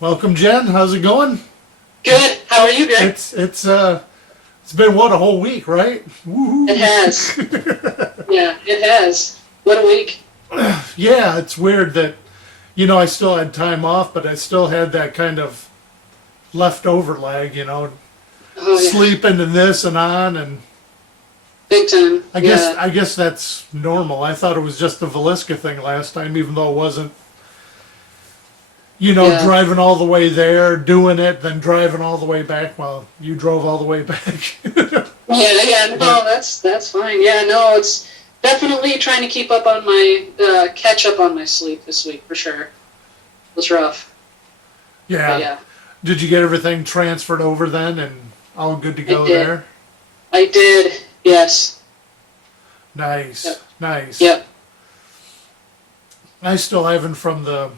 Welcome, Jen. How's it going? Good. How are you, Greg? It's been what, a whole week, right? It Woohoo! has. Yeah, it has. What a week. Yeah, it's weird that I still had time off, but I still had that kind of leftover lag. Oh yeah, Sleeping and this and on, and big time. I guess Yeah, I guess that's normal. I thought it was just the Velisca thing last time, even though it wasn't. yeah, Driving all the way there, doing it, then driving all the way back. Well, you drove all the way back. yeah. No, But that's fine. Yeah, no, it's definitely trying to keep up on my catch up on my sleep this week for sure. It was rough, but yeah, yeah, did you get everything transferred over then and all good to I go did. there? I did. Yes. Nice, Yep. nice. Yep. I still haven't from the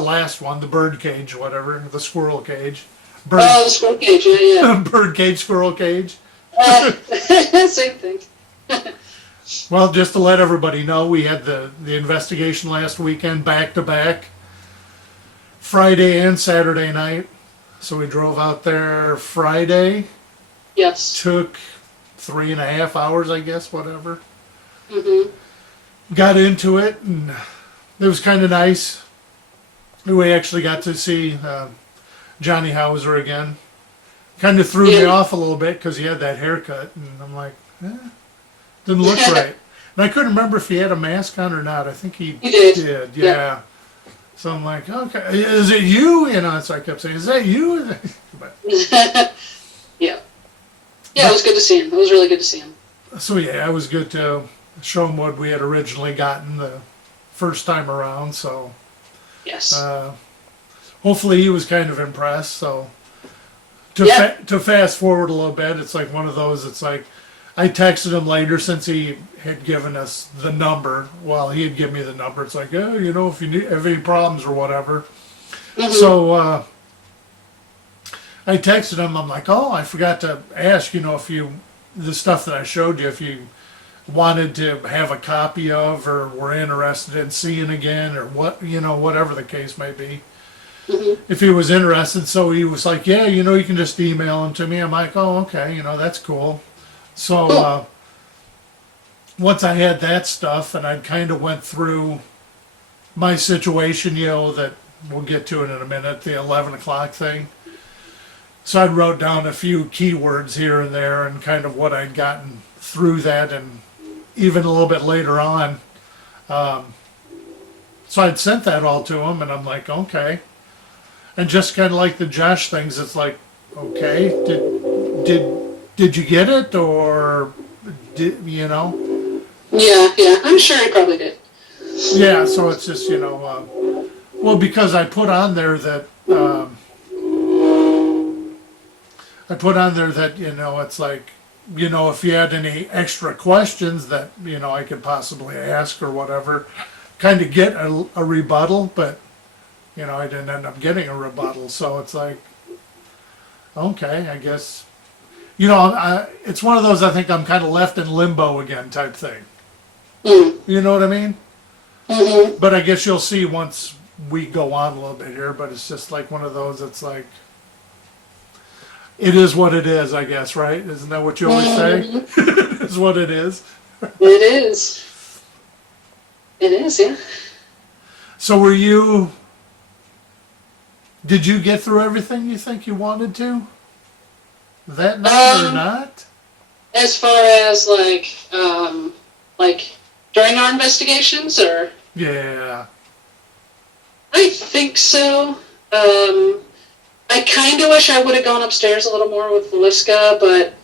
last one, the bird cage, whatever, the squirrel cage, bird Oh, the squirrel cage. Yeah, bird cage, squirrel cage. yeah. Same thing. Well, just to let everybody know, we had the investigation last weekend, back to back, Friday and Saturday night. So we drove out there Friday, Yes. took 3.5 hours, I guess, whatever. Mhm. Got into it, and it was kind of nice. We actually got to see Johnny Hauser again. Kind of threw me Yeah. off a little bit because he had that haircut, and I'm like, didn't look right. And I couldn't remember if he had a mask on or not. I think he You did. did, Yeah. yeah. So I'm like, okay, is it you? So I kept saying, is that you? But, Yeah. Yeah, it was good to see him. It was really good to see him. so yeah, it was good to show him what we had originally gotten the first time around. So Yes. uh, hopefully he was kind of impressed. So to Yeah. to fast forward a little bit, it's like one of those. It's like I texted him later since he had given us the number. Well, he had given me the number. It's like, oh, if you have any problems or whatever. Hmm. So I texted him. I'm like, oh, I forgot to ask. If the stuff that I showed you, if you wanted to have a copy of or were interested in seeing again or whatever the case may be. Hmm. If he was interested, so he was like, yeah, you can just email them to me. I'm like, oh, okay, that's cool. So Cool. once I had that stuff and I kind of went through my situation, that we'll get to it in a minute, the 11 o'clock thing. So I wrote down a few keywords here and there and kind of what I'd gotten through that, and even a little bit later on. So I'd sent that all to him, and I'm like, okay. And just kind of like the Josh things, it's like, okay, did you get it, or Yeah, yeah. I'm sure he probably did. yeah. So it's just well, because I put on there that it's like, if you had any extra questions that I could possibly ask or whatever, kind of get a rebuttal, but I didn't end up getting a rebuttal. So it's like, okay, I guess it's one of those, I think I'm kind of left in limbo again type thing. Mm. You know what I mean? Hmm. But I guess you'll see once we go on a little bit here. But it's just like one of those. It's like it is what it is, I guess, right? Isn't that what you always say? Hmm. It is what it is. It is. It is, yeah. So did you get through everything you think you wanted to that night or not? As far as like during our investigations, or Yeah. I think so. I kind of wish I would have gone upstairs a little more with Velisca, but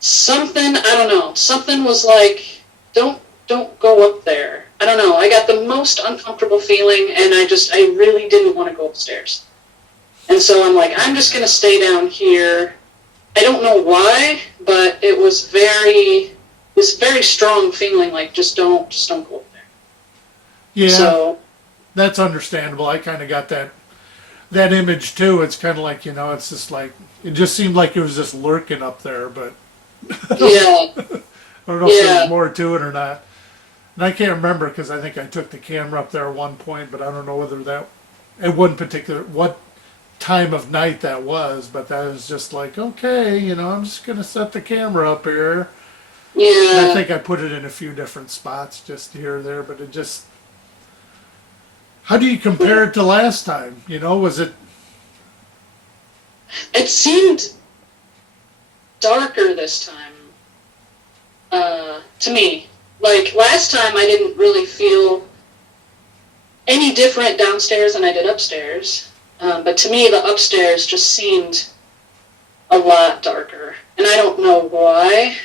something, I don't know, something was like, don't go up there. I don't know. I got the most uncomfortable feeling, and I really didn't want to go upstairs. And so I'm like, I'm just gonna stay down here. I don't know why, but this very strong feeling, like just don't go up there. Yeah, So that's understandable. I kind of got that image too. It's kind of like, it's just like, it just seemed like it was just lurking up there, but yeah, I don't know if there was yeah, more to it or not. And I can't remember because I think I took the camera up there at one point, but I don't know whether that at one particular, what time of night that was, but that was just like, okay, I'm just gonna set the camera up here. And I Yeah. think I put it in a few different spots just here or there, but it just, how do you compare it to last time? Was it, It seemed darker this time, to me. Like last time, I didn't really feel any different downstairs than I did upstairs. But to me, the upstairs just seemed a lot darker. And I don't know why,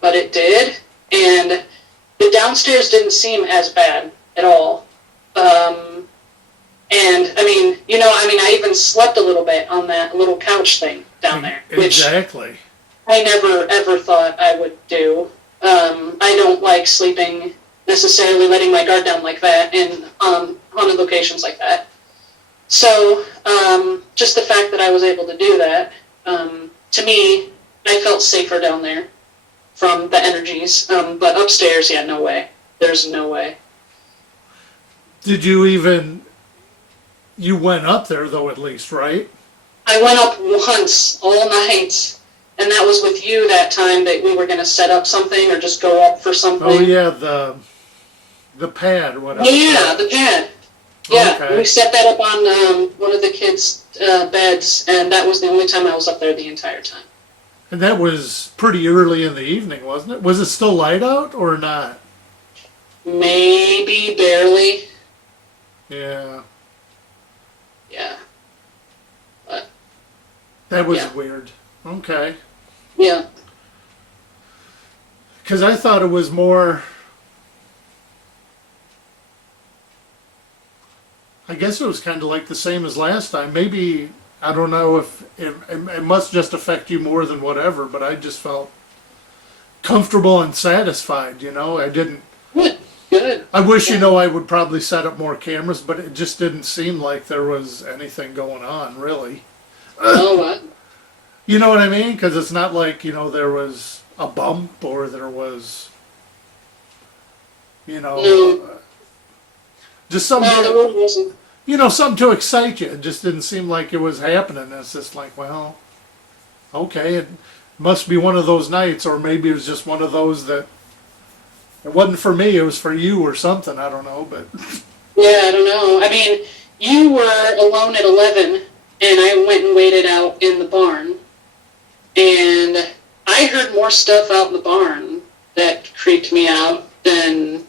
but it did. And the downstairs didn't seem as bad at all. And I even slept a little bit on that little couch thing down there, which exactly? I never ever thought I would do. I don't like sleeping necessarily, letting my guard down like that in haunted locations like that. So just the fact that I was able to do that, to me, I felt safer down there from the energies. But upstairs, yeah, no way. There's no way. Did you went up there though, at least, right? I went up once all night, and that was with you that time that we were going to set up something or just go up for something. Oh yeah, the pad, whatever. Yeah, the pad. Yeah, Okay. we set that up on one of the kids' beds, and that was the only time I was up there the entire time. And that was pretty early in the evening, wasn't it? Was it still light out or not? Maybe barely. Yeah. Yeah. But, That was Yeah. weird. Okay. yeah. Because I thought it was more, I guess it was kind of like the same as last time. Maybe, I don't know if it must just affect you more than whatever, but I just felt comfortable and satisfied, I didn't, Good. Good. I wish, Yeah. I would probably set up more cameras, but it just didn't seem like there was anything going on, really. Oh, what? You know what I mean? Because it's not like, there was a bump or there was, No. just No, the something, room wasn't. something to excite you. It just didn't seem like it was happening. It's just like, well, okay, it must be one of those nights, or maybe it was just one of those that it wasn't for me, it was for you or something. I don't know, but Yeah, I don't know. I mean, you were alone at 11, and I went and waited out in the barn. And I heard more stuff out in the barn that creeped me out than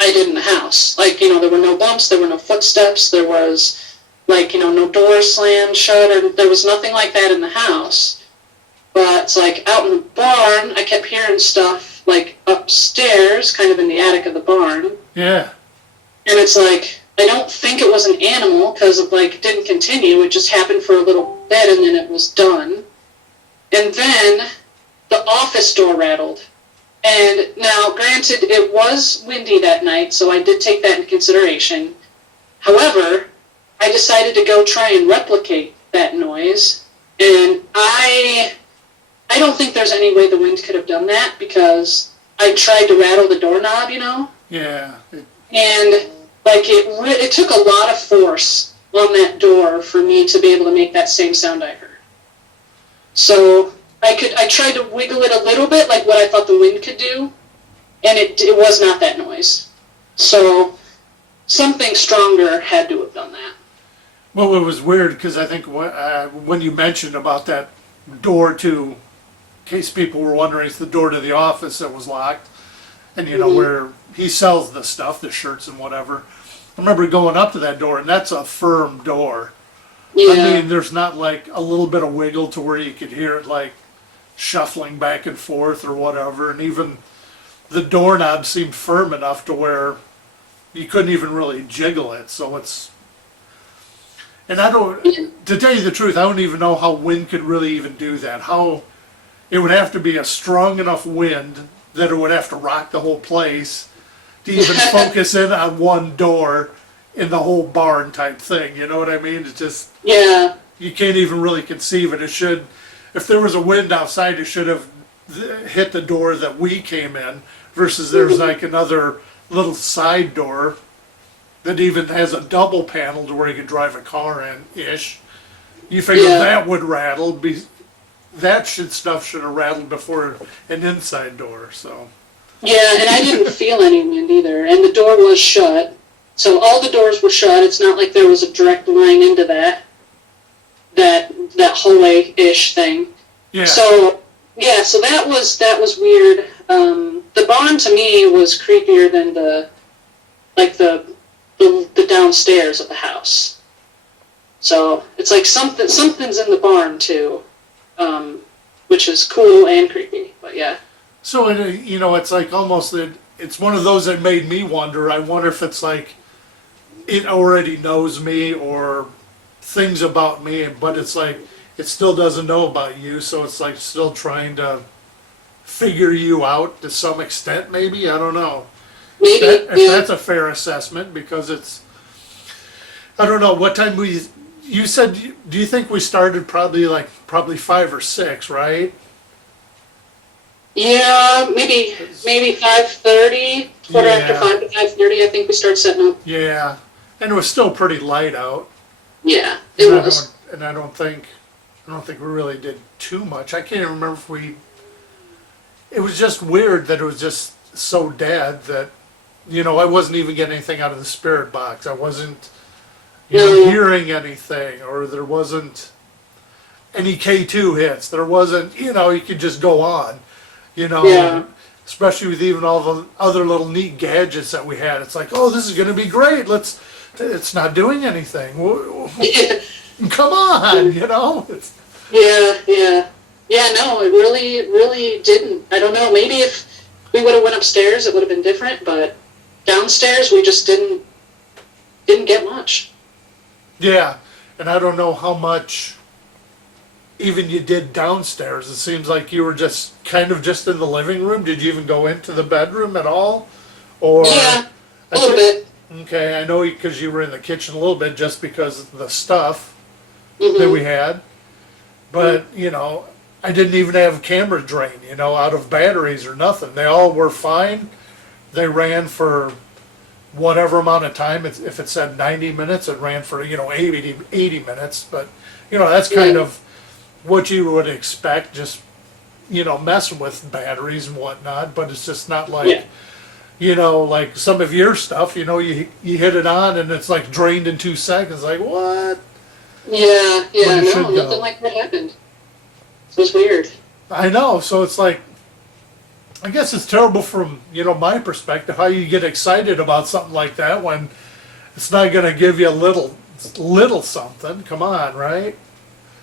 I did in the house. Like, there were no bumps, there were no footsteps, there was, no doors slammed shut, or there was nothing like that in the house. But it's like out in the barn, I kept hearing stuff, like upstairs, kind of in the attic of the barn. yeah. And it's like, I don't think it was an animal, because it didn't continue. It just happened for a little bit, and then it was done. And then the office door rattled. And now, granted, it was windy that night, so I did take that into consideration. However, I decided to go try and replicate that noise. And I don't think there's any way the wind could have done that, because I tried to rattle the doorknob, Yeah. and it took a lot of force on that door for me to be able to make that same sound I heard. So I tried to wiggle it a little bit, like what I thought the wind could do, and it was not that noise. So something stronger had to have done that. Well, it was weird because I think when you mentioned about that door to, in case people were wondering, it's the door to the office that was locked, and where he sells the stuff, the shirts and whatever. I remember going up to that door, and that's a firm door. Yeah. I mean, there's not like a little bit of wiggle to where you could hear it like shuffling back and forth or whatever, and even the doorknob seemed firm enough to where you couldn't even really jiggle it. So it's, and I don't, to tell you the truth, I don't even know how wind could really even do that. How it would have to be a strong enough wind that it would have to rock the whole place to even focus in on one door in the whole barn type thing. You know what I mean? It's just, Yeah. you can't even really conceive it. It should, if there was a wind outside, it should have hit the door that we came in, versus there's like another little side door, that even has a double panel to where you could drive a car in ish. You figure Yeah. that would rattle. Stuff should have rattled before an inside door. So Yeah, and I didn't feel any wind either, and the door was shut. So all the doors were shut. It's not like there was a direct line into that hallway-ish thing. yeah, So yeah, so that was weird. The barn to me was creepier than the downstairs of the house. So it's like something's in the barn too, which is cool and creepy. But yeah. so it's like almost it's one of those that made me wonder. I wonder if it's like it already knows me or things about me, but it's like it still doesn't know about you, so it's like still trying to figure you out to some extent. Maybe I don't know. Maybe. If that's a fair assessment, because I don't know what time you said. Do you think we started probably 5 or 6, right? Yeah, maybe 5:30, quarter after Yeah. 5 to 5:30. I think we started setting up. Yeah, and it was still pretty light out. Yeah, it And was. I don't think we really did too much. I can't even remember if we. It was just weird that it was just so dead that, I wasn't even getting anything out of the spirit box. I wasn't, No. hearing anything, or there wasn't any K2 hits. There wasn't, you could just go on, Yeah. especially with even all the other little neat gadgets that we had. It's like, oh, this is going to be great. It's not doing anything. Come on, It's, Yeah, no, it really didn't. I don't know, maybe if we would have went upstairs it would have been different, but downstairs we just didn't get much. yeah, and I don't know how much even you did downstairs. It seems like you were just just in the living room. Did you even go into the bedroom at all? Or Yeah, a little bit. Okay, I know because you were in the kitchen a little bit just because of the stuff that Hmm. we had. But, I didn't even have a camera drain, out of batteries or nothing. They all were fine. They ran for whatever amount of time. If it said 90 minutes, it ran for, 80 minutes. But, that's kind of what you would expect, just, messing with batteries and whatnot. But it's just not like, like some of your stuff, you hit it on and it's like drained in 2 seconds. Like, what? Yeah, When you no, should go. nothing like that happened. It was weird. I know. So it's like, I guess it's terrible from, my perspective, how you get excited about something like that when it's not going to give you a little something. Come on, right?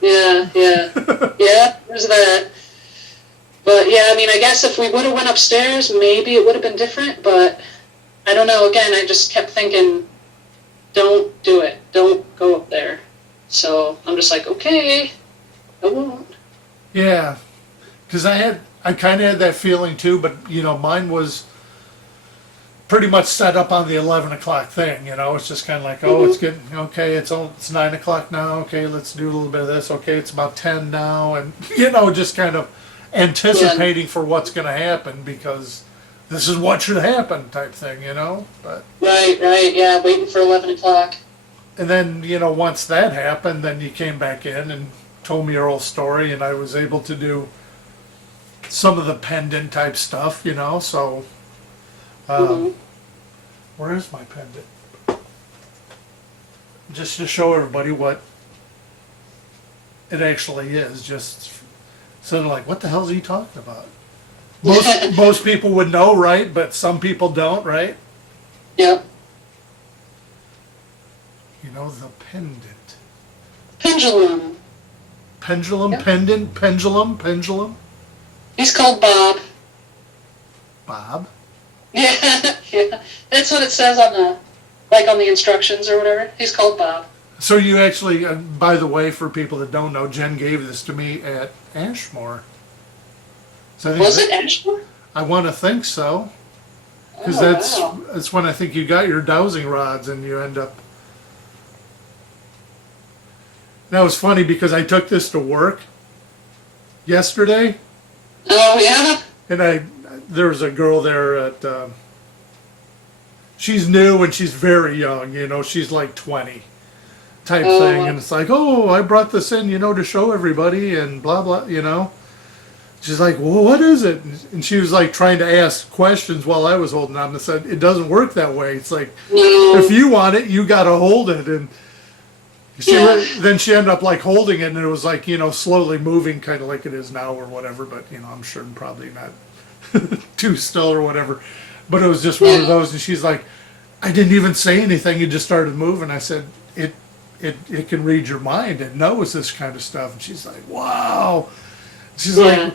Yeah, yeah, there's that. But yeah, I mean, I guess if we would have went upstairs, maybe it would have been different. But I don't know. Again, I just kept thinking, don't do it. Don't go up there. So I'm just like, okay, I won't. Yeah. Because I kind of had that feeling too, but, mine was pretty much set up on the 11 o'clock thing, It's just kind of like, oh, it's getting, okay, it's 9 o'clock now, okay, let's do a little bit of this, okay, it's about 10 now, and, just kind of anticipating for what's going to happen because this is what should happen type thing, But Right, yeah, waiting for 11 o'clock. and then, once that happened, then you came back in and told me your whole story, and I was able to do some of the pendant type stuff, so Mhm. where is my pendant? Just to show everybody what it actually is, just so they're like, what the hell is he talking about? Most people would know, right? But some people don't, right? Yep. The pendant. Pendulum. Pendulum, Yep. pendant, pendulum. He's called Bob. Bob? Yeah, yeah. That's what it says on the instructions or whatever. He's called Bob. So you actually, by the way, for people that don't know, Jen gave this to me at Ashmore. So I think Was it Ashmore? I want to think so, because Oh, that's wow. that's when I think you got your dowsing rods, and you end up. That was funny because I took this to work yesterday, Oh, yeah? and there was a girl there at she's new and she's very young, you know, she's like 20 type Oh, thing. And it's like, oh, I brought this in, you know, to show everybody and blah, blah, you know. She's like, well, what is it? And she was like trying to ask questions while I was holding on. I said, it doesn't work that way. It's like, no. if you want it, you got to hold it. And Yeah. then she ended up like holding it, and it was like, you know, slowly moving, kind of like it is now or whatever. But, you know, I'm sure probably not too still or whatever. But it was just one of those. And she's like, I didn't even say anything. It just started moving. I said, it can read your mind. It knows this kind of stuff. And she's like, wow. She's like,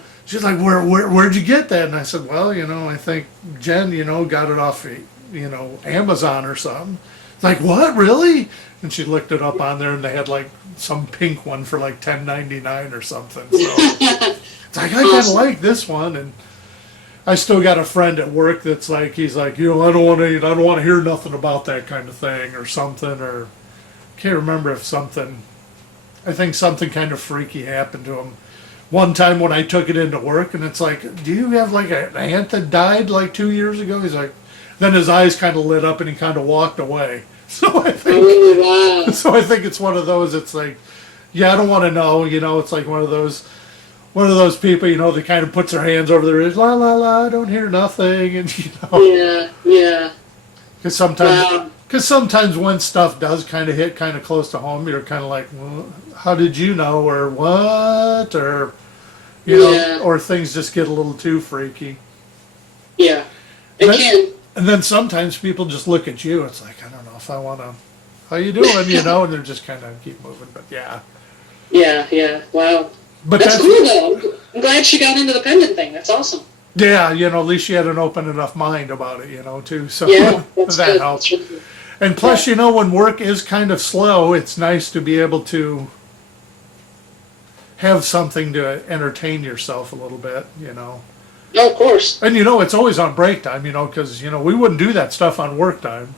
where'd you get that? And I said, well, you know, I think Jen, you know, got it off, you know, Amazon or something. It's like, what, really? And she looked it up on there, and they had like some pink one for like $10.99 or something. So it's like, I kind of like this one. And I still got a friend at work that's like, he's like, you know, I don't want to hear nothing about that kind of thing or something, or can't remember if something. I think something kind of freaky happened to him one time when I took it into work, and it's like, do you have like an aunt that died like 2 years ago? He's like, then his eyes kind of lit up and he kind of walked away. So I think, Oh, wow. so I think it's one of those. It's like, yeah, I don't want to know. You know, it's like one of those people, you know, that kind of puts their hands over their ears, la la la, I don't hear nothing, and you know, Yeah. because Wow. sometimes when stuff does kind of hit kind of close to home, you're kind of like, well, how did you know, or what, or you know, Yeah. or things just get a little too freaky. Yeah. It But- can. And then sometimes people just look at you. It's like, I don't know if I want to. How you doing? You know, and they're just kind of keep moving. But yeah, Yeah. Wow. but That's cool though. I'm glad she got into the pendant thing. That's awesome. yeah, you know, at least she had an open enough mind about it, you know, too. So Yeah. That's that good. helps. That's really good. And plus, you know, when work is kind of slow, it's nice to be able to have something to entertain yourself a little bit, you know. No, of course. And you know, it's always on break time, you know, because you know we wouldn't do that stuff on work time.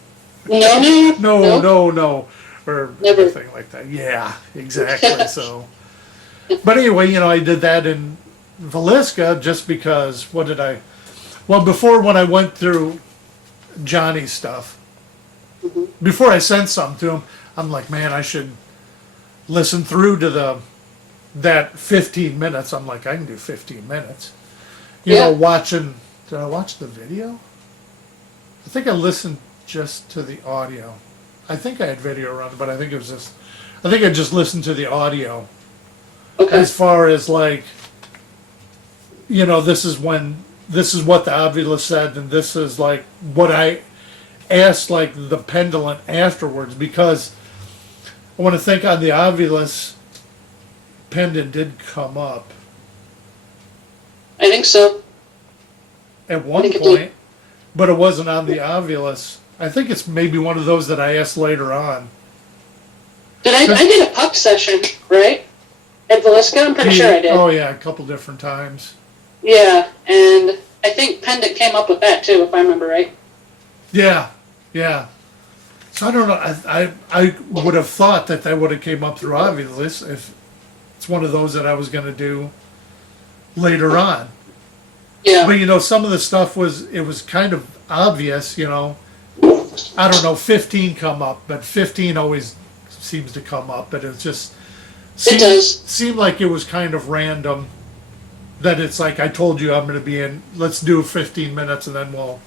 No, or Never. anything like that. Yeah, exactly. So, but anyway, you know, I did that in Villisca just because. What did I? Well, before when I went through Johnny's stuff, before I sent something to him, I'm like, man, I should listen through to that 15 minutes. I'm like, I can do 15 minutes. You know, watching. Did I watch the video? I think I listened just to the audio. I think I had video around, but I think it was just. I think I just listened to the audio. Okay. As far as like, you know, this is what the Ovulus said, and this is like what I asked like the pendulum afterwards, because I want to think on the Ovulus pendant did come up I think so. at one think it point, did. but it wasn't on the Ovulus. I think it's maybe one of those that I asked later on. I did a puck session, right? At Villisca, I'm pretty sure I did. Oh yeah, a couple different times. Yeah, and I think Pendant came up with that too, if I remember right. Yeah. So I don't know. I would have thought that would have came up through Ovulus if it's one of those that I was going to do later on. Yeah. But you know, some of the stuff was kind of obvious. You know, I don't know. 15 come up, but 15 always seems to come up. But it just seemed like it was kind of random. That it's like I told you I'm going to be in. Let's do 15 minutes, and then we'll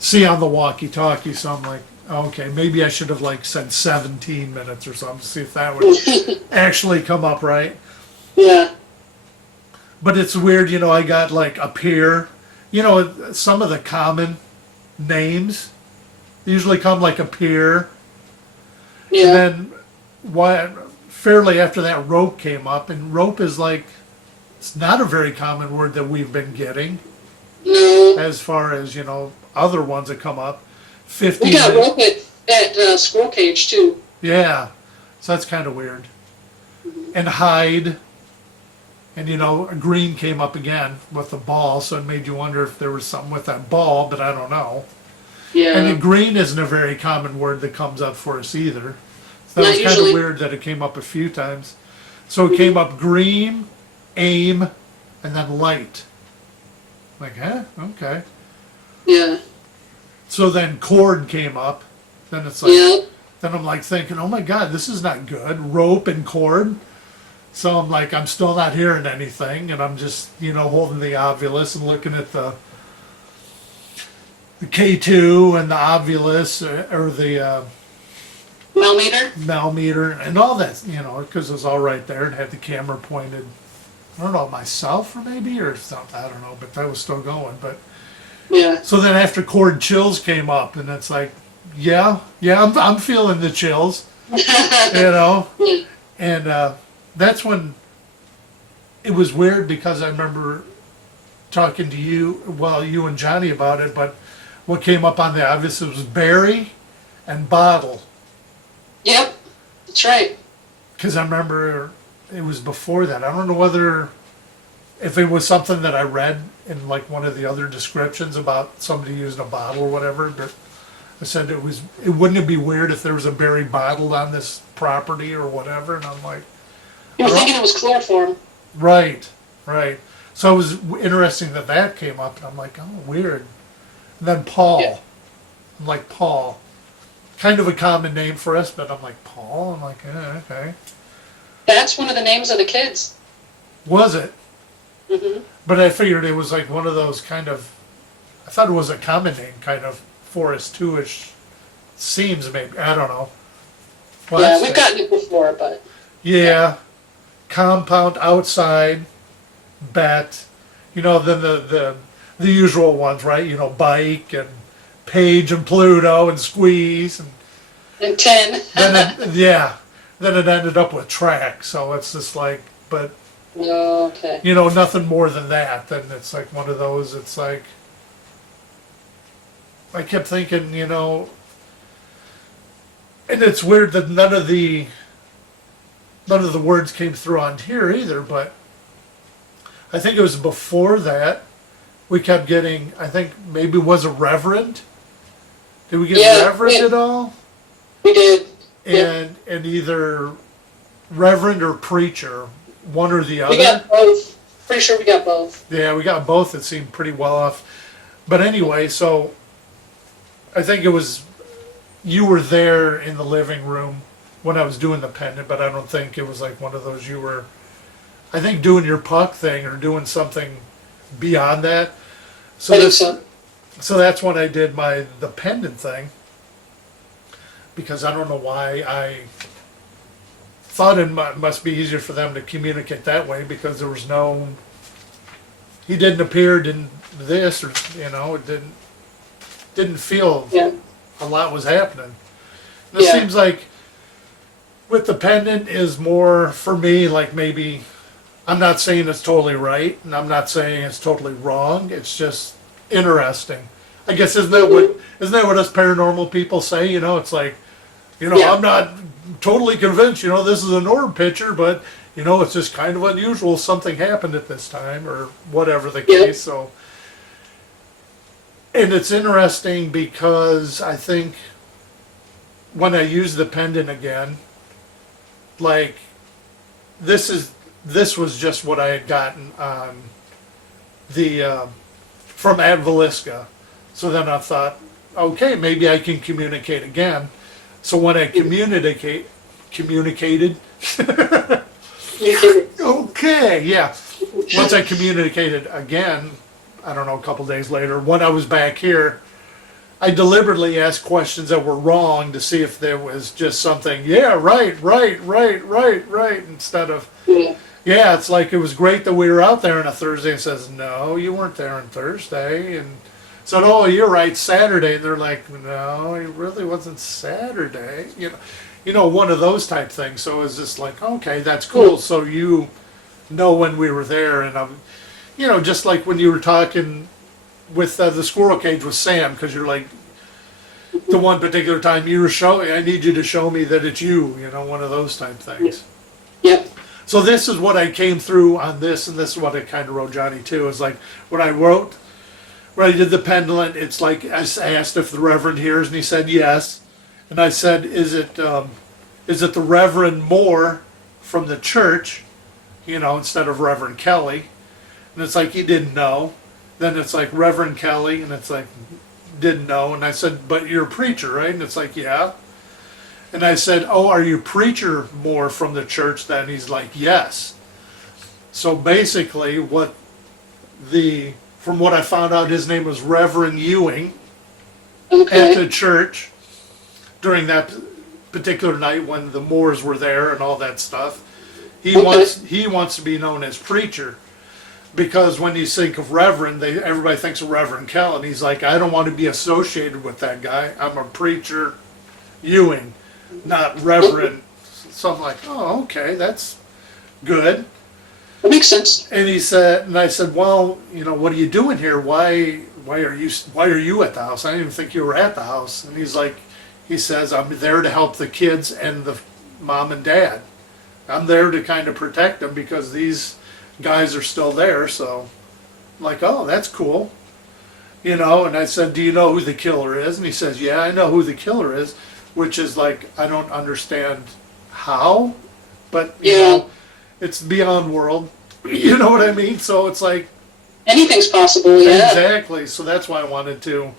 see on the walkie-talkie. So I'm like, okay, maybe I should have like said 17 minutes or something. See if that would actually come up right. Yeah. But it's weird, you know, I got like appear, you know, some of the common names usually come like appear. Yeah. And then fairly after that rope came up, and rope is like, it's not a very common word that we've been getting No. as far as, you know, other ones that come up. 15 We got minutes. rope at Squirrel Cage too. Yeah, so that's kind of weird. And hide. And you know, green came up again with the ball, so it made you wonder if there was something with that ball, but I don't know. Yeah. And then green isn't a very common word that comes up for us either. So that Not was kind usually. of weird that it came up a few times. So it came up green, aim, and then light. Like, huh? Okay. Yeah. So then cord came up. Then it's like, Yeah. then I'm like thinking, oh my God, this is not good. Rope and cord. So I'm like, I'm still not hearing anything, and I'm just, holding the Ovilus and looking at the K2 and the Ovilus or the Millimeter? Malmeter and all that, because it was all right there and had the camera pointed, I don't know, myself or maybe or something, I don't know, but that was still going. But Yeah. so then after cord chills came up, and it's like, yeah, I'm feeling the chills, Yeah. and that's when it was weird because I remember talking to you, well, you and Johnny about it, but what came up on the obvious was berry and bottle. Yep. That's right. Because I remember it was before that. I don't know if it was something that I read in like one of the other descriptions about somebody using a bottle or whatever, but I said wouldn't it be weird if there was a berry bottle on this property or whatever? And I'm like, You were thinking it was chloroform. right. So it was interesting that came up, and I'm like, oh, weird. And then Paul. Yeah. I'm like, Paul. Kind of a common name for us, but I'm like, Paul? I'm like, okay. That's one of the names of the kids. Was it? Hmm. But I figured it was like one of those kind of, I thought it was a common name, kind of Forest 2-ish seems maybe, I don't know. Well, Yeah, that's we've it. gotten it before, but Yeah, compound outside, bet, then the usual ones, right? Bike and Page and Pluto and Squeeze, and 10. then it ended up with track. So it's just like, but Okay. nothing more than that. Then it's like one of those. It's like I kept thinking, and it's weird that none of the words came through on here either. But I think it was before that we kept getting. I think maybe it was a reverend. Did we get Yeah, reverend yeah. at all? We did. And either reverend or preacher, one or the other. We got both. Pretty sure we got both. Yeah, we got both that seemed pretty well off. But anyway, so I think it was you were there in the living room when I was doing the pendant, but I don't think it was like one of those you were, I think, doing your puck thing or doing something beyond that. So I think this, so. so that's when I did the pendant thing, because I don't know why I thought it must be easier for them to communicate that way, because there was he didn't appear in this, or it didn't feel Yeah. a lot was happening. And it Yeah. seems like with the pendant is more for me like maybe I'm not saying it's totally right, and I'm not saying it's totally wrong. It's just interesting. I guess isn't that what us paranormal people say? It's like, Yeah. I'm not totally convinced. This is an orb picture, but it's just kind of unusual. Something happened at this time, or whatever the Yeah. case. So, and it's interesting because I think when I use the pendant again, like this was just what I had gotten on the from Advaliska. So then I thought, okay, maybe I can communicate again. So when I communicated, You can. okay, yeah. Once I communicated again, I don't know, a couple days later, when I was back here, I deliberately asked questions that were wrong to see if there was just something, yeah, right, instead of, Yeah. yeah, it's like it was great that we were out there on a Thursday, and says, no, you weren't there on Thursday, and said, oh, you're right, Saturday, and they're like, no, it really wasn't Saturday, one of those type things. So it's just like, okay, that's cool, so you know when we were there, and I'm, just like when you were talking with the squirrel cage with Sam, because you're like, the one particular time you were showing, I need you to show me that it's you, one of those type things. Yep. So this is what I came through on this, and this is what I kind of wrote Johnny too. Is like when I did the pendant, it's like I asked if the Reverend hears, and he said yes, and I said, is it the Reverend Moore from the church, instead of Reverend Kelly, and it's like he didn't know. Then it's like Reverend Kelly, and it's like didn't know. And I said, but you're a preacher, right? And it's like, yeah. And I said, oh, are you preacher more from the church then? He's like, yes. So basically from what I found out, his name was Reverend Ewing at the church during that particular night when the Moors were there and all that stuff. He wants to be known as preacher, because when you think of Reverend, everybody thinks of Reverend Kell, and he's like, I don't want to be associated with that guy. I'm a preacher Ewing, not Reverend. So I'm like, oh, okay, that's good. That makes sense. And he said, and I said, well, what are you doing here? Why are you at the house? I didn't even think you were at the house. And he says, I'm there to help the kids and the mom and dad. I'm there to kind of protect them because these guys are still there. So I'm like, oh, that's cool. And I said, do you know who the killer is? And he says, yeah, I know who the killer is, which is like, I don't understand how, but it's beyond world. You know what I mean? So it's like, anything's possible, yeah. Exactly. So that's why I wanted to,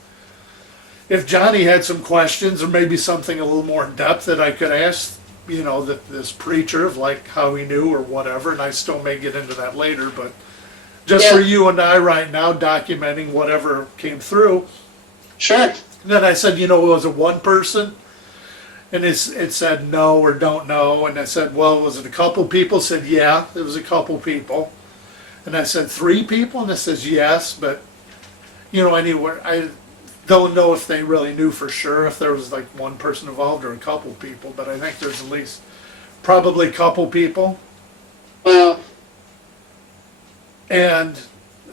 if Johnny had some questions or maybe something a little more in depth that I could ask, this preacher, of like how he knew or whatever, and I still may get into that later, but just for you and I right now, documenting whatever came through. Sure. And then I said, was it one person? And it said no or don't know. And I said, well, was it a couple people? It said, yeah, it was a couple people. And I said, 3 people? And it says, yes, but, anywhere. I don't know if they really knew for sure if there was like one person involved or a couple people, but I think there's at least probably a couple people. Wow. And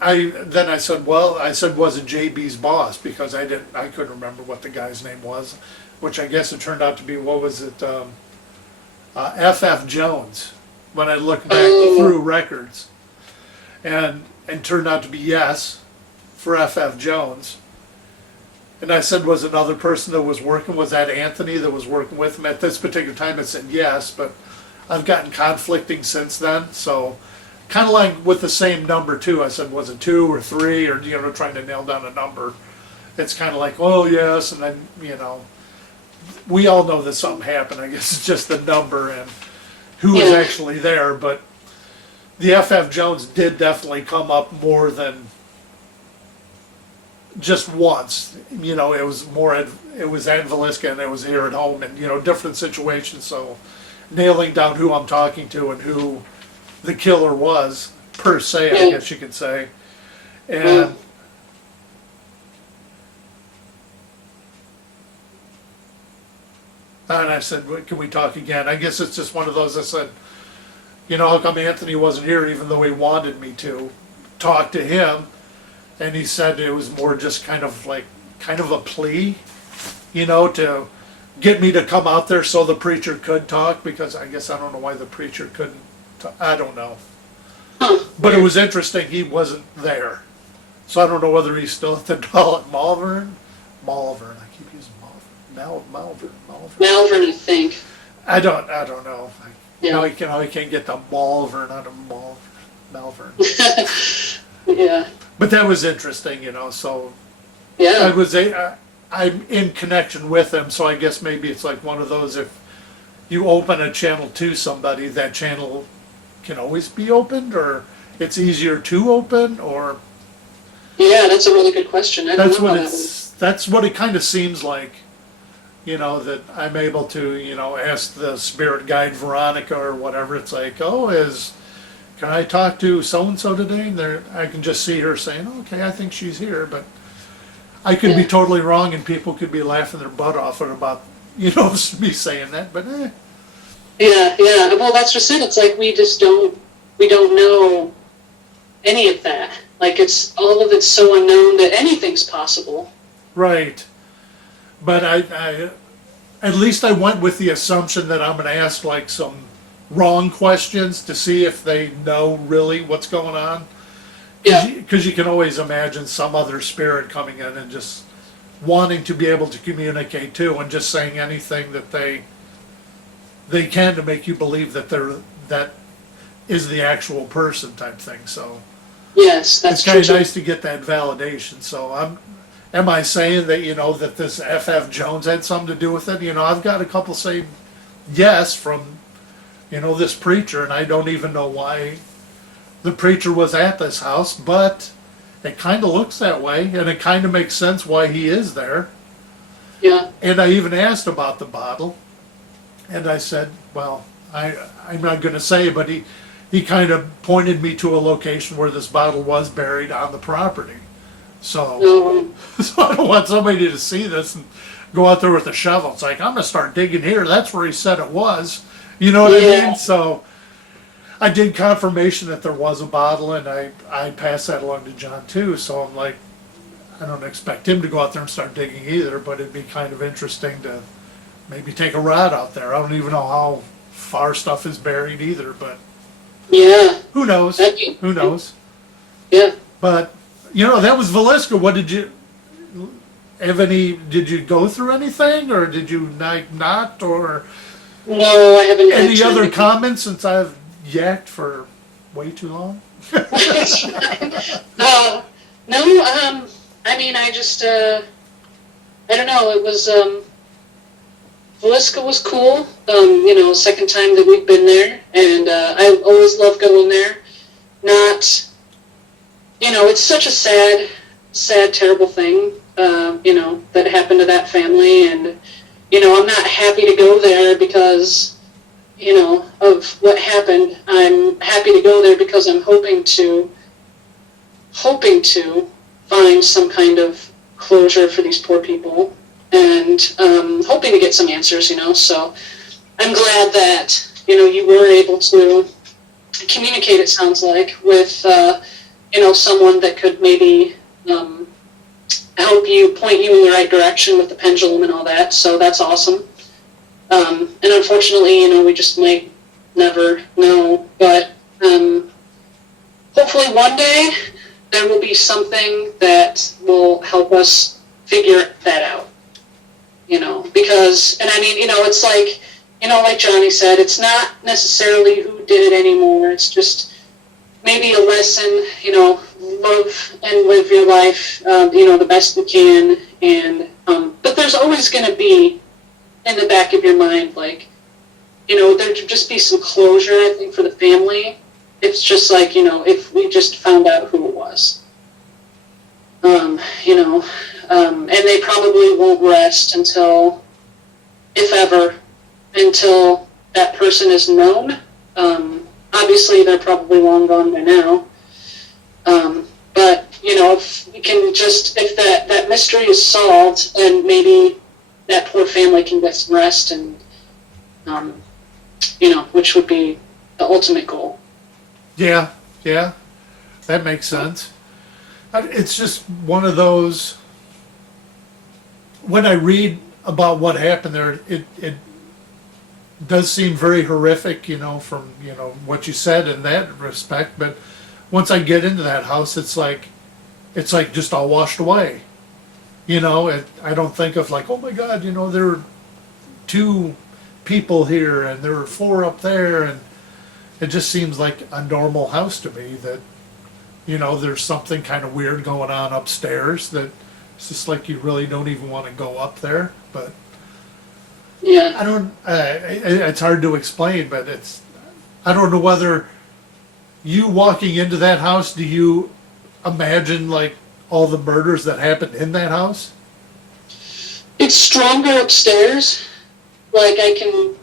I said, was it JB's boss? Because I couldn't remember what the guy's name was, which I guess it turned out to be, what was it, F.F. Jones, when I looked back through records. And turned out to be yes for F.F. Jones. And I said, was another person that was working, was that Anthony that was working with him at this particular time? It said yes, but I've gotten conflicting since then. So kind of like with the same number too. I said, was it 2 or 3, or trying to nail down a number. It's kind of like, oh yes, and then we all know that something happened. I guess it's just the number and who was actually there. But the F.F. Jones did definitely come up more than just once. It was it was at Villisca and it was here at home, and different situations. So nailing down who I'm talking to and who the killer was, per se, I guess you could say. And I said, can we talk again? I guess it's just one of those. I said, how come Anthony wasn't here even though he wanted me to talk to him? And he said it was more just kind of a plea, to get me to come out there so the preacher could talk, because I guess I don't know why the preacher couldn't talk. I don't know. But it was interesting, he wasn't there. So I don't know whether he's still at the doll at Malvern. I keep using Malvern. Malvern, I think. I don't know. You can't get the Malvern out of Malvern. Yeah. But that was interesting, so yeah. I'm in connection with them, so I guess maybe it's like one of those, if you open a channel to somebody, that channel can always be opened, or it's easier to open, or... Yeah, that's a really good question. That's what it kind of seems like, that I'm able to, ask the spirit guide Veronica or whatever. It's like, can I talk to so-and-so today? And I can just see her saying, okay, I think she's here, but I could be totally wrong, and people could be laughing their butt off about, me saying that, but Yeah. Well, that's just it. It's like we don't know any of that. Like all of it's so unknown that anything's possible. Right. But I at least I went with the assumption that I'm going to ask like some wrong questions to see if they know really what's going on. Because you can always imagine some other spirit coming in and just wanting to be able to communicate too, and just saying anything that they can to make you believe that that is the actual person type thing. So yes, that's it's kind true. of nice to get that validation. So am I saying that, that this F.F. Jones had something to do with it? I've got a couple say yes from, this preacher, and I don't even know why the preacher was at this house, but it kind of looks that way, and it kind of makes sense why he is there. Yeah. And I even asked about the bottle, and I said, well, I'm not going to say, but he kind of pointed me to a location where this bottle was buried on the property. So, so I don't want somebody to see this and go out there with a shovel. It's like, I'm going to start digging here. That's where he said it was. You know what I mean? So I did confirmation that there was a bottle, and I passed that along to John too. So I'm like, I don't expect him to go out there and start digging either, but it'd be kind of interesting to maybe take a rod out there. I don't even know how far stuff is buried either, but yeah, who knows? Who knows? Yeah. But that was Villisca. What did you have any? Did you go through anything, or did you not, or No, I haven't. any other comments since I've yacked for way too long? No. I mean, I just, I don't know. It was, Villisca was cool. Second time that we've been there, and I always love going there. Not, it's such a sad, terrible thing, that happened to that family, and, I'm not happy to go there because, of what happened. I'm happy to go there because I'm hoping to find some kind of closure for these poor people, and hoping to get some answers, so I'm glad that, you were able to communicate, it sounds like, with, someone that could maybe help you, point you in the right direction with the pendulum and all that, so that's awesome. And unfortunately, we just might never know, but hopefully one day there will be something that will help us figure that out, because, and I mean, it's like, like Johnny said, it's not necessarily who did it anymore. It's just maybe a lesson, love and live your life, the best you can. And, but there's always going to be in the back of your mind, like, there should just be some closure, I think, for the family. It's just like, if we just found out who it was. And they probably won't rest until, if ever, until that person is known. Obviously, they're probably long gone by now. But, if we can just, if that mystery is solved, and maybe that poor family can get some rest, and, which would be the ultimate goal. Yeah, that makes sense. It's just one of those, when I read about what happened there, it does seem very horrific, from, what you said in that respect, but once I get into that house, it's like just all washed away. I don't think of like, oh my God, there are 2 people here and there are 4 up there, and it just seems like a normal house to me that, there's something kind of weird going on upstairs that it's just like you really don't even want to go up there. But yeah, I don't, it's hard to explain, but I don't know whether you walking into that house, do you imagine like all the murders that happened in that house? It's stronger upstairs. Like, I can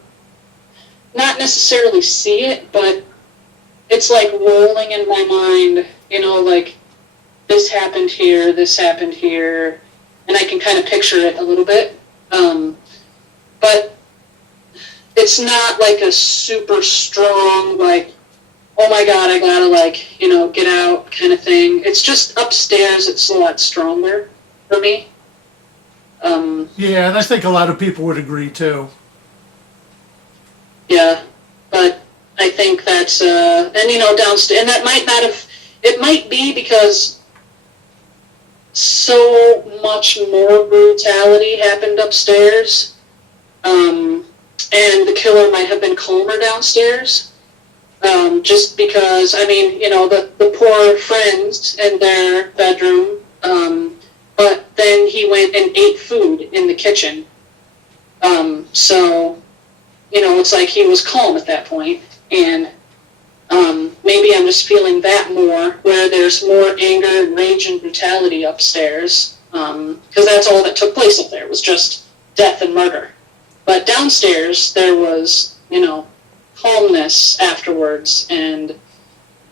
not necessarily see it, but it's like rolling in my mind, like this happened here, and I can kind of picture it a little bit. But it's not like a super strong, like, oh my God, I gotta, like, get out kind of thing. It's just upstairs, it's a lot stronger for me. Yeah, and I think a lot of people would agree too. Yeah, but I think that's, and downstairs, and that might not have, it might be because so much more brutality happened upstairs, and the killer might have been calmer downstairs, just because, I mean, the poor friends in their bedroom, but then he went and ate food in the kitchen. So, it's like he was calm at that point, and maybe I'm just feeling that more, where there's more anger, rage, and brutality upstairs, because that's all that took place up there was just death and murder. But downstairs there was, calmness afterwards and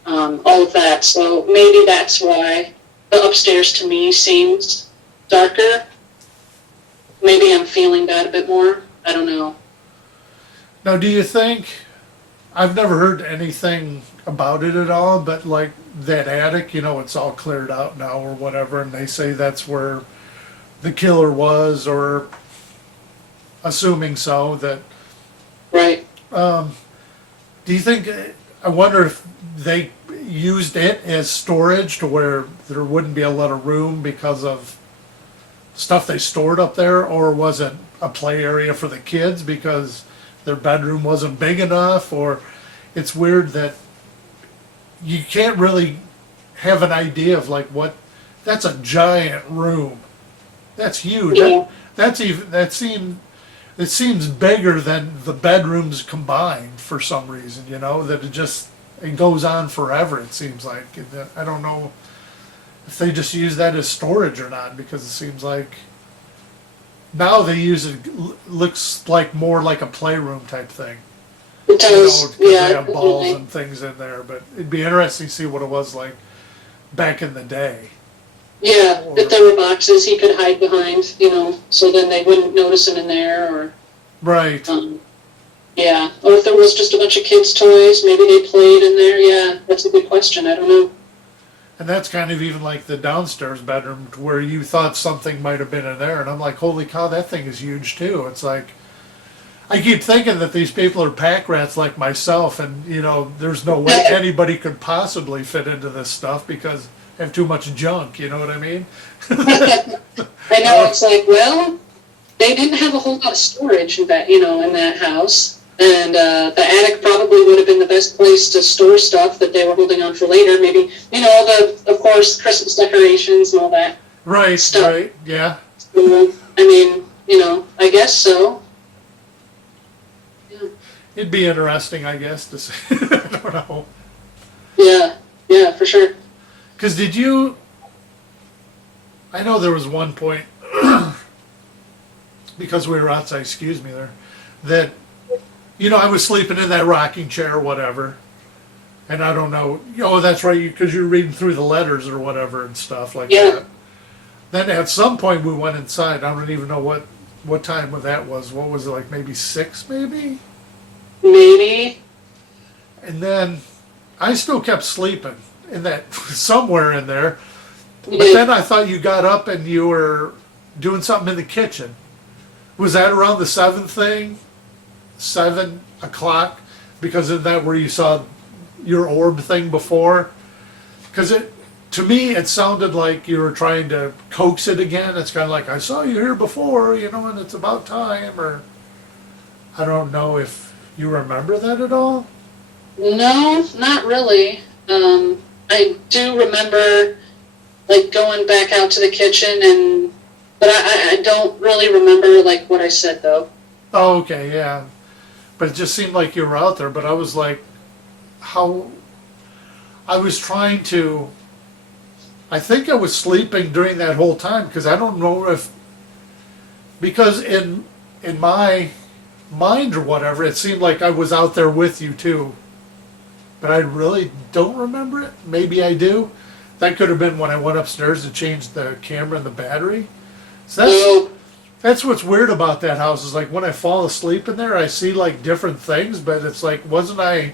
all of that. So maybe that's why the upstairs to me seems darker. Maybe I'm feeling that a bit more. I don't know. Now, do you think, I've never heard anything about it at all, but like that attic, it's all cleared out now or whatever, and they say that's where the killer was, or assuming so, that, Right. do you think, I wonder if they used it as storage to where there wouldn't be a lot of room because of stuff they stored up there, or was it a play area for the kids because their bedroom wasn't big enough? Or it's weird that you can't really have an idea of like what, that's a giant room. That's huge. Yeah. It seems bigger than the bedrooms combined for some reason, that it goes on forever, it seems like. And I don't know if they just use that as storage or not, because it seems like now they use it, looks like more like a playroom type thing. It does. 'Cause Yeah. they have balls definitely. and things in there, but it'd be interesting to see what it was like back in the day. Yeah, Or- if there were boxes he could hide behind, so then they wouldn't notice him in there, or, Right. yeah. Or if there was just a bunch of kids' toys, maybe they played in there. Yeah, that's a good question. I don't know. And that's kind of even like the downstairs bedroom to where you thought something might have been in there. And I'm like, holy cow, that thing is huge too. It's like, I keep thinking that these people are pack rats like myself, and there's no way anybody could possibly fit into this stuff because I have too much junk, you know what I mean? I know, it's like, well, they didn't have a whole lot of storage in that house. And the attic probably would have been the best place to store stuff that they were holding on for later. Maybe, of course, Christmas decorations and all that. Right, Stuff. right, yeah. So, I mean, I guess so. Yeah, It'd be interesting, I guess, to see. I don't know. yeah, for sure. Because I know there was one point, because we were outside, excuse me there, that, I was sleeping in that rocking chair or whatever, and I don't know, that's right, because you're reading through the letters or whatever and stuff like Yeah. that. Then at some point we went inside. I don't even know what time that was. What was it, like maybe 6 maybe? Maybe. And then I still kept sleeping in that, somewhere in there. You But did. then I thought you got up and you were doing something in the kitchen. Was that around the 7 thing? 7 o'clock? Because isn't that where you saw your orb thing before? Because to me, it sounded like you were trying to coax it again. It's kind of like, I saw you here before, and it's about time. Or I don't know if you remember that at all. No, not really. I do remember, like, going back out to the kitchen, but I don't really remember, like, what I said, though. Oh, okay, yeah. But it just seemed like you were out there. But I was like, I was trying to, I think I was sleeping during that whole time, because I don't know because in my mind or whatever, it seemed like I was out there with you too. But I really don't remember it. Maybe I do. That could have been when I went upstairs to change the camera and the battery. So So, that's what's weird about that house, is like when I fall asleep in there, I see like different things, but it's like, wasn't I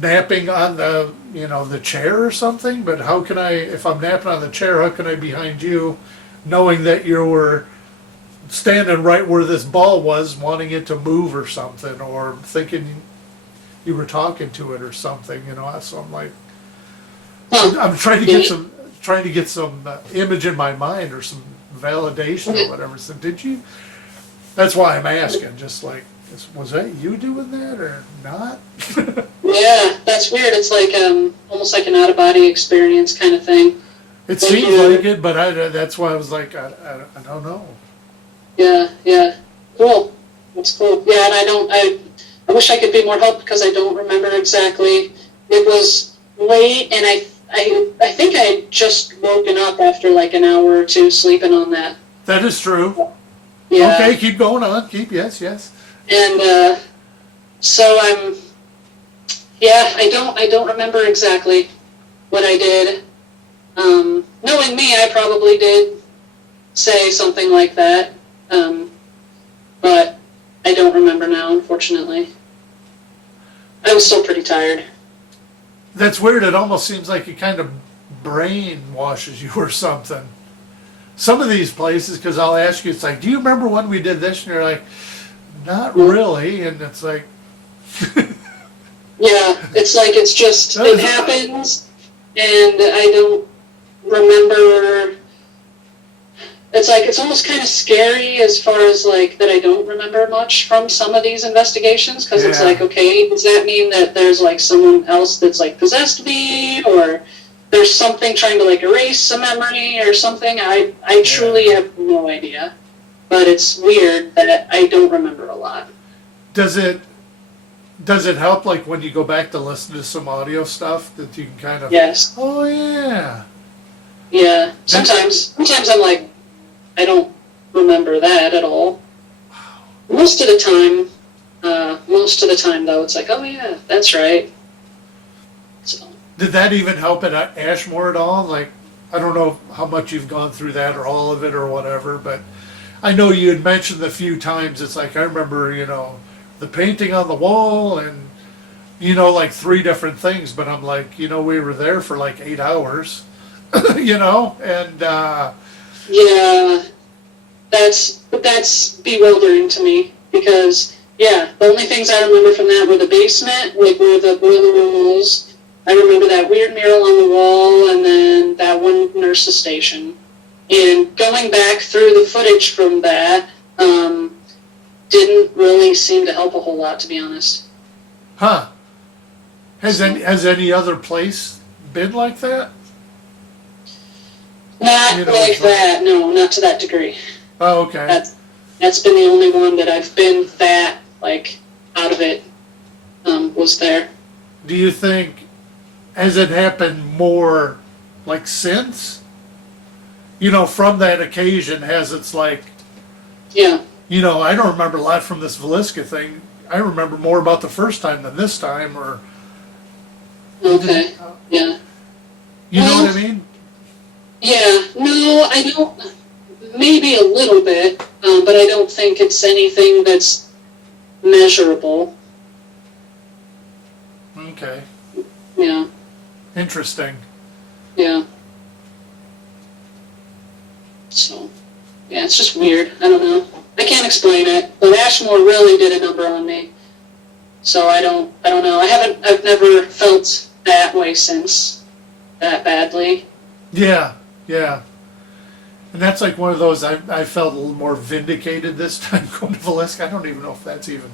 napping on the chair or something? But how can if I'm napping on the chair, how can I be behind you knowing that you were standing right where this ball was, wanting it to move or something, or thinking you were talking to it or something, So I'm like, I'm trying to get some image in my mind, or some validation or whatever. So did you? That's why I'm asking. Just like, was that you doing that or not? yeah, that's weird. It's like, almost like an out-of-body experience kind of thing. It Like, seems yeah. like it, but that's why I was like, I don't know. Yeah. Cool. That's cool. Yeah, and I wish I could be more help because I don't remember exactly. It was late, and I think I had just woken up after like an hour or two sleeping on that. That is true. Yeah. Okay, keep going on. Yes. And so I don't remember exactly what I did. Knowing me, I probably did say something like that, but I don't remember now, unfortunately. I was still pretty tired. That's weird. It almost seems like it kind of brainwashes you or something. Some of these places, because I'll ask you, it's like, do you remember when we did this? And you're like, not really. And it's like, Yeah, it's like it happens, and I don't remember. It's like it's almost kind of scary as far as like that I don't remember much from some of these investigations because it's Yeah. like, okay, does that mean that there's like someone else that's like possessed me, or there's something trying to like erase a memory or something? I truly have no idea, but it's weird that I don't remember a lot. does it help like when you go back to listen to some audio stuff that you can kind of, Yes, oh yeah. yeah. Sometimes I'm like, I don't remember that at all. Most of the time though, it's like, oh yeah, that's right. So Did that even help at Ashmore at all? Like, I don't know how much you've gone through that or all of it or whatever, but I know you had mentioned a few times, it's like, I remember, the painting on the wall and, like 3 different things, but I'm like, we were there for like 8 hours, and, yeah, that's bewildering to me because yeah, the only things I remember from that were the basement, like where the boiler room was. I remember that weird mural on the wall, and then that one nurse's station. And going back through the footage from that, didn't really seem to help a whole lot, to be honest. huh. Has any other place been like that? Not You know, like it's like- that, no, not to that degree. Oh, okay. That's been the only one that I've been that, like, out of it, was there. Do you think, has it happened more like since? From that occasion, has it's like, Yeah, I don't remember a lot from this Velisca thing. I remember more about the first time than this time, or, okay, yeah. you know Well, what I mean? Yeah, no, I don't, maybe a little bit, but I don't think it's anything that's measurable. Okay. Yeah, Interesting. yeah. So, yeah, it's just weird. I don't know. I can't explain it, but Ashmore really did a number on me. So I don't know. I've never felt that way since, that badly. Yeah. And that's like one of those, I felt a little more vindicated this time going to Velisca. I don't even know if that's even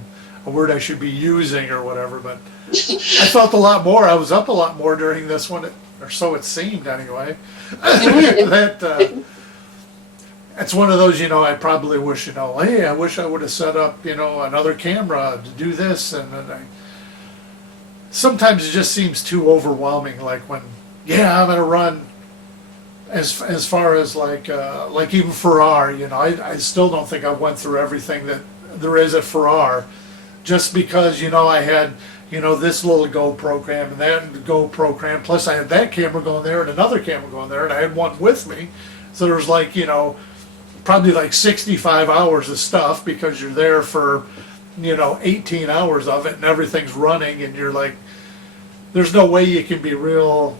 a word I should be using or whatever, but I felt a lot more. I was up a lot more during this one, or so it seemed anyway. That's one of those, I probably wish, hey, I wish I would have set up, another camera to do this. And then sometimes it just seems too overwhelming. Like when, I'm going to run as far as like even Farrar, I still don't think I went through everything that there is at Farrar, just because, I had, this little Go program and that Go program, plus I had that camera going there and another camera going there, and I had one with me. So there was like, probably like 65 hours of stuff because you're there for, 18 hours of it and everything's running, and you're like, there's no way you can be real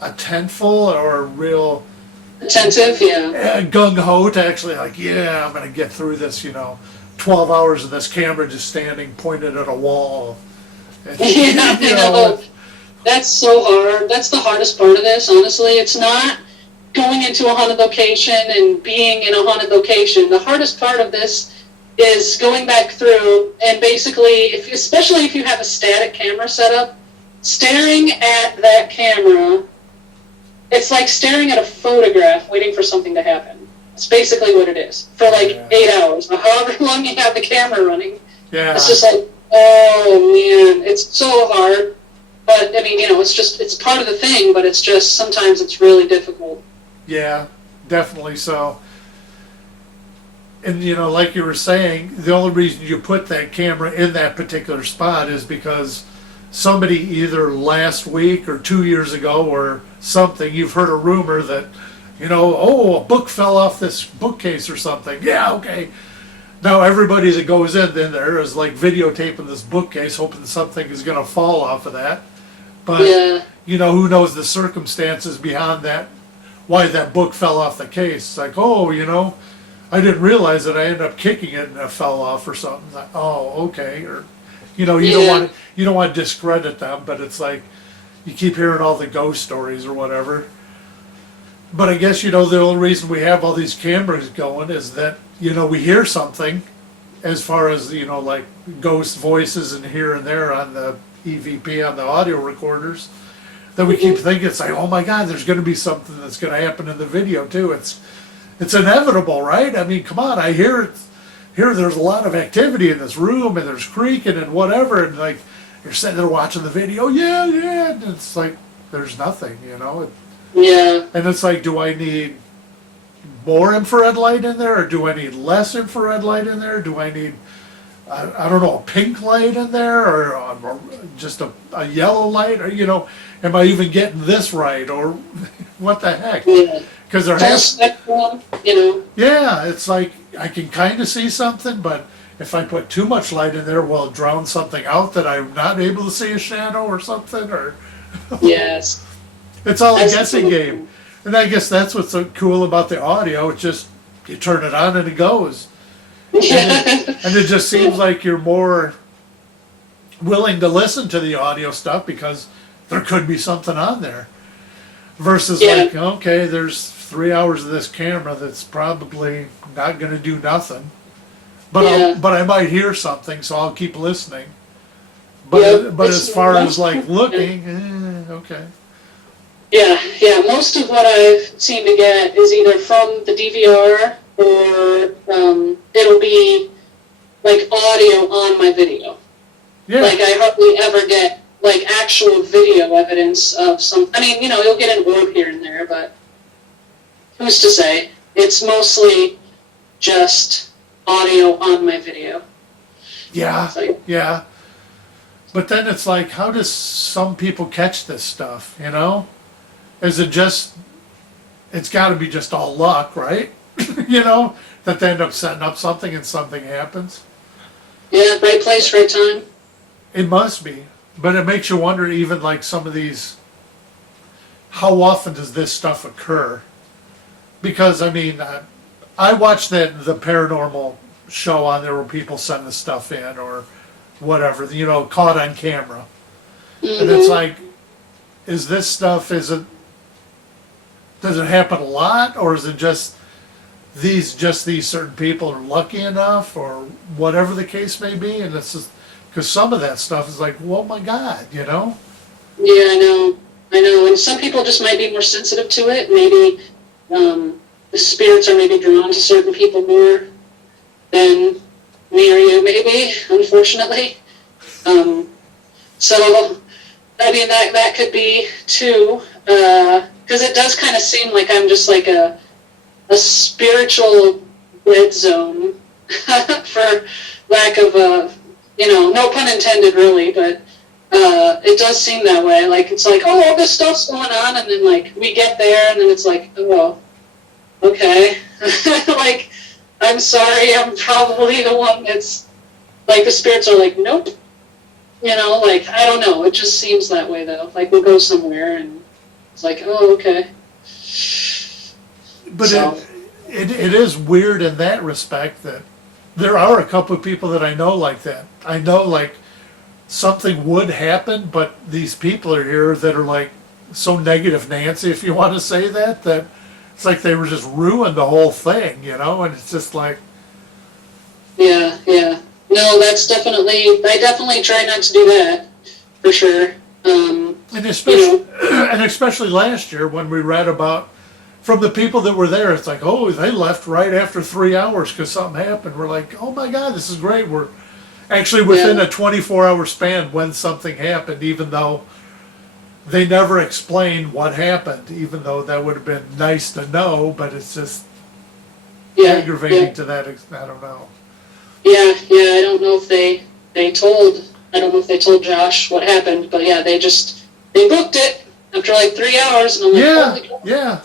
attentful or real Attentive, yeah. gung-ho to actually like, I'm going to get through this, 12 hours of this camera just standing pointed at a wall. And, Yeah, I know. That's so hard. That's the hardest part of this, honestly. It's not going into a haunted location and being in a haunted location. The hardest part of this is going back through and basically, especially if you have a static camera set up, staring at that camera it's like staring at a photograph waiting for something to happen. It's basically what it is. For like 8 hours, or however long you have the camera running. Yeah. It's just like, oh man, it's so hard. But I mean, it's part of the thing, but it's just sometimes it's really difficult. Yeah, definitely so. And like you were saying, the only reason you put that camera in that particular spot is because somebody either last week or 2 years ago or something, you've heard a rumor that, oh, a book fell off this bookcase or something. Yeah, okay. Now everybody that goes in there is like videotaping this bookcase, hoping something is going to fall off of that. But, who knows the circumstances behind that, why that book fell off the case. It's like, oh, I didn't realize that I ended up kicking it and it fell off or something. It's like, oh, okay. Or, you don't want to discredit them, but it's like you keep hearing all the ghost stories or whatever. But I guess, the only reason we have all these cameras going is that, we hear something as far as, like ghost voices and here and there on the EVP, on the audio recorders, that we keep thinking, it's like, oh my God, there's going to be something that's going to happen in the video too. It's inevitable, right? I mean, come on, I hear there's a lot of activity in this room and there's creaking and whatever, and like you're sitting there watching the video, yeah, and it's like there's nothing, Yeah. And it's like, do I need more infrared light in there, or do I need less infrared light in there? Do I need, I don't know, a pink light in there, or just a yellow light, or am I even getting this right, or what the heck? Yeah. Because there Full has, spectrum, yeah, it's like I can kind of see something, but if I put too much light in there, will it drown something out that I'm not able to see a shadow or something, or Yes. it's all a That's guessing cool. game. And I guess that's what's so cool about the audio. It's just you turn it on and it goes. Yeah. And it just seems like you're more willing to listen to the audio stuff because there could be something on there. Versus like, okay, there's 3 hours of this camera that's probably not going to do nothing. But but I might hear something, so I'll keep listening. But but as far as like looking, okay. Yeah. Most of what I've seemed to get is either from the DVR or it'll be like audio on my video. Yeah. Like I hardly ever get like actual video evidence of some. I mean, you'll get an orb here and there, but who's to say? It's mostly just audio on my video. Yeah. So, Yeah. But then it's like, how does some people catch this stuff, Is it just, it's got to be just all luck, right? That they end up setting up something and something happens? yeah, right place, right time. It must be. But it makes you wonder, even like some of these, how often does this stuff occur? Because, I mean, I watched the paranormal show on there where people send the stuff in or whatever, caught on camera. And it's like, is this stuff, does it happen a lot, or is it just these certain people are lucky enough, or whatever the case may be? And it's just, because some of that stuff is like, oh my God, Yeah, I know, and some people just might be more sensitive to it. Maybe the spirits are maybe drawn to certain people more than me or you, maybe, unfortunately. So, I mean, that could be too, because it does kind of seem like I'm just like a spiritual dead zone, for lack of a, no pun intended really, but it does seem that way. Like, it's like, oh, all this stuff's going on, and then like we get there, and then it's like, oh, okay. Like, I'm sorry, I'm probably the one that's, like, the spirits are like, nope. Like, I don't know, it just seems that way though. Like, we'll go somewhere, and it's like, oh, okay. But So. it is weird in that respect that there are a couple of people that I know like that. I know like something would happen, but these people are here that are like so negative Nancy, if you want to say that it's like they were just ruined the whole thing, and it's just like. Yeah. No, that's definitely, I definitely try not to do that, for sure. And especially, and especially last year when we read about from the people that were there, it's like, oh, they left right after 3 hours because something happened. We're like, oh my God, this is great. We're actually within Yeah. a 24-hour span when something happened, even though they never explained what happened, even though that would have been nice to know, but it's just Yeah. aggravating Yeah. to that I don't know. Yeah. Yeah. I don't know if they told. I don't know if they told Josh what happened, but yeah, they booked it after like 3 hours, and I'm like, Yeah, holy crap. yeah.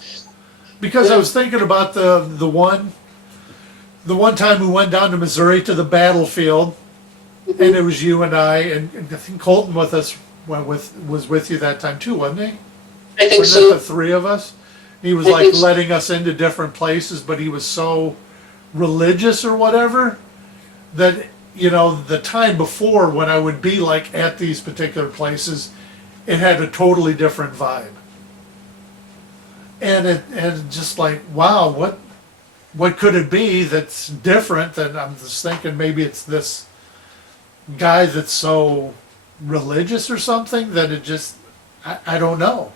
Because I was thinking about the one time we went down to Missouri to the battlefield, and it was you and and I think Colton with us was with you that time too, wasn't he? I think Wasn't it the so. three of us? He was I like think so. letting us into different places, but he was so religious or whatever that the time before when I would be like at these particular places, it had a totally different vibe. And just like, wow, what could it be that's different? And I'm just thinking maybe it's this guy that's so religious or something that it just I don't know.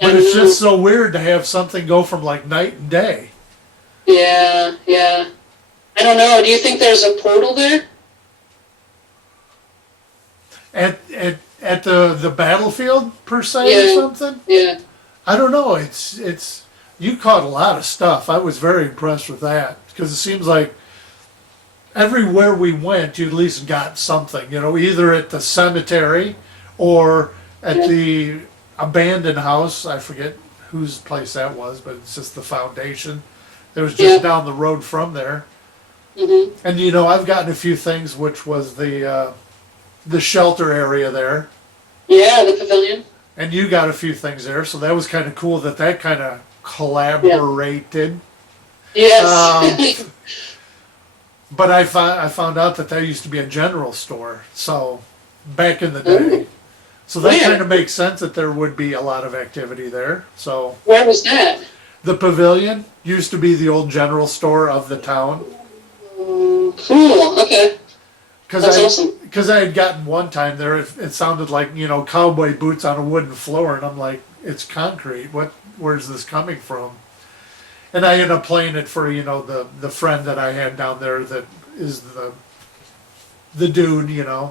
But it's just so weird to have something go from like night and day. Yeah. Yeah. I don't know. Do you think there's a portal there? At the battlefield per se or something? Yeah. I don't know. It's you caught a lot of stuff. I was very impressed with that because it seems like everywhere we went, you at least got something. Either at the cemetery or at Yeah. the abandoned house. I forget whose place that was, but it's just the foundation. It was just Yeah. down the road from there. Mhm. And I've gotten a few things, which was the shelter area there. Yeah. The pavilion. And you got a few things there, so that was kind of cool that kind of collaborated. Yes. But I found out that used to be a general store, so back in the day. So that Where? kind of makes sense that there would be a lot of activity there. So Where was that? the pavilion used to be the old general store of the town. Cool. Okay. Because That's awesome. Because I had gotten one time there, it sounded like cowboy boots on a wooden floor, and I'm like, it's concrete. Where's this coming from? And I ended up playing it for the friend that I had down there that is the dude, Yeah.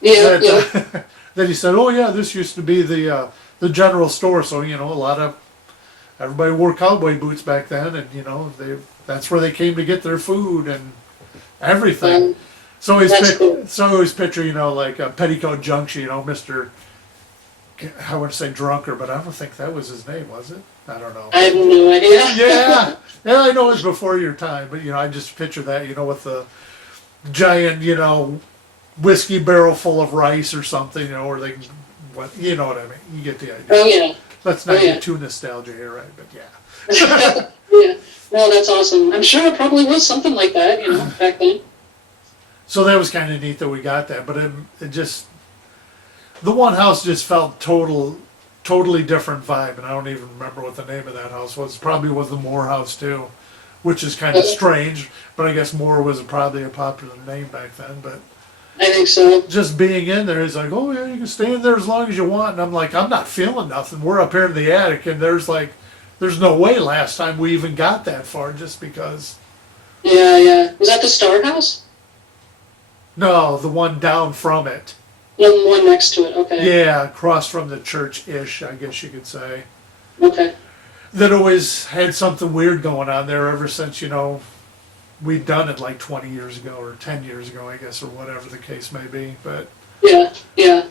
that, Yeah. that he said, oh yeah, this used to be the general store, so a lot of everybody wore cowboy boots back then, and that's where they came to get their food and everything. Um, So That's cool. I always picture, like a Petticoat Junction, Mr. I wouldn't say drunker, but I don't think that was his name, was it? I don't know. I have no idea. Yeah, yeah, I know it's before your time, but I just picture that, with the giant, whiskey barrel full of rice or something, or they, you know what I mean? You get the idea. Oh yeah. Let's not Oh, yeah. get too nostalgia here, right? But yeah. Yeah. No, that's awesome. I'm sure it probably was something like that, back then. So that was kind of neat that we got that, but it just the one house just felt totally different vibe, and I don't even remember what the name of that house was. Probably was the Moore House too, which is kind of strange, but I guess Moore was probably a popular name back then. But I think so. just being in there, he's like, oh yeah, you can stay in there as long as you want, and I'm like, I'm not feeling nothing. We're up here in the attic, and there's no way last time we even got that far, just because. Yeah, yeah. Was that the Star House? No, the one down from it. The one next to it. Okay. Yeah, across from the church-ish, I guess you could say. Okay. That always had something weird going on there ever since, we'd done it like 20 years ago or 10 years ago, I guess, or whatever the case may be. But Yeah. Yeah.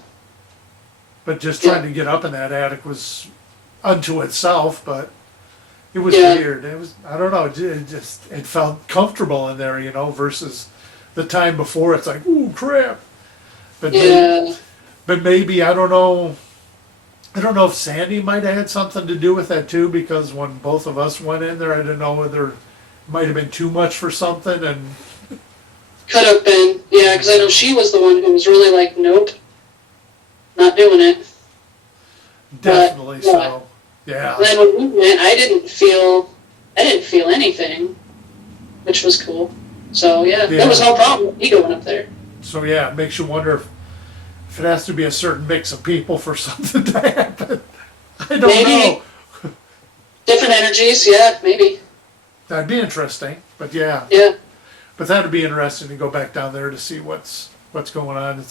just trying to get up in that attic was unto itself, but it was Yeah. weird. It was, I don't know, it felt comfortable in there, versus the time before. It's like, ooh, crap. But Yeah. maybe I don't know. I don't know if Sandy might have had something to do with that too, because when both of us went in there, I didn't know whether it might have been too much for something, and Could have been. Yeah, because I know she was the one who was really like, nope, not doing it. definitely yeah. so. Yeah. And then when we went, I didn't feel anything, which was cool. So yeah, there was no problem with me going up there. So yeah, it makes you wonder if it has to be a certain mix of people for something to happen. I don't Maybe. know. Different energies, yeah, maybe. That'd be interesting, but yeah. Yeah. But that'd be interesting to go back down there to see what's going on.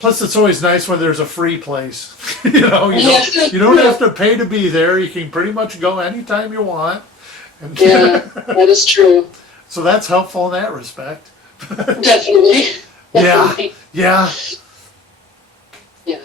Plus it's always nice when there's a free place. You know, you don't have to pay to be there. You can pretty much go anytime you want. And Yeah, that is true. so that's helpful in that respect. Definitely. Yeah. Definitely. Yeah. Yeah.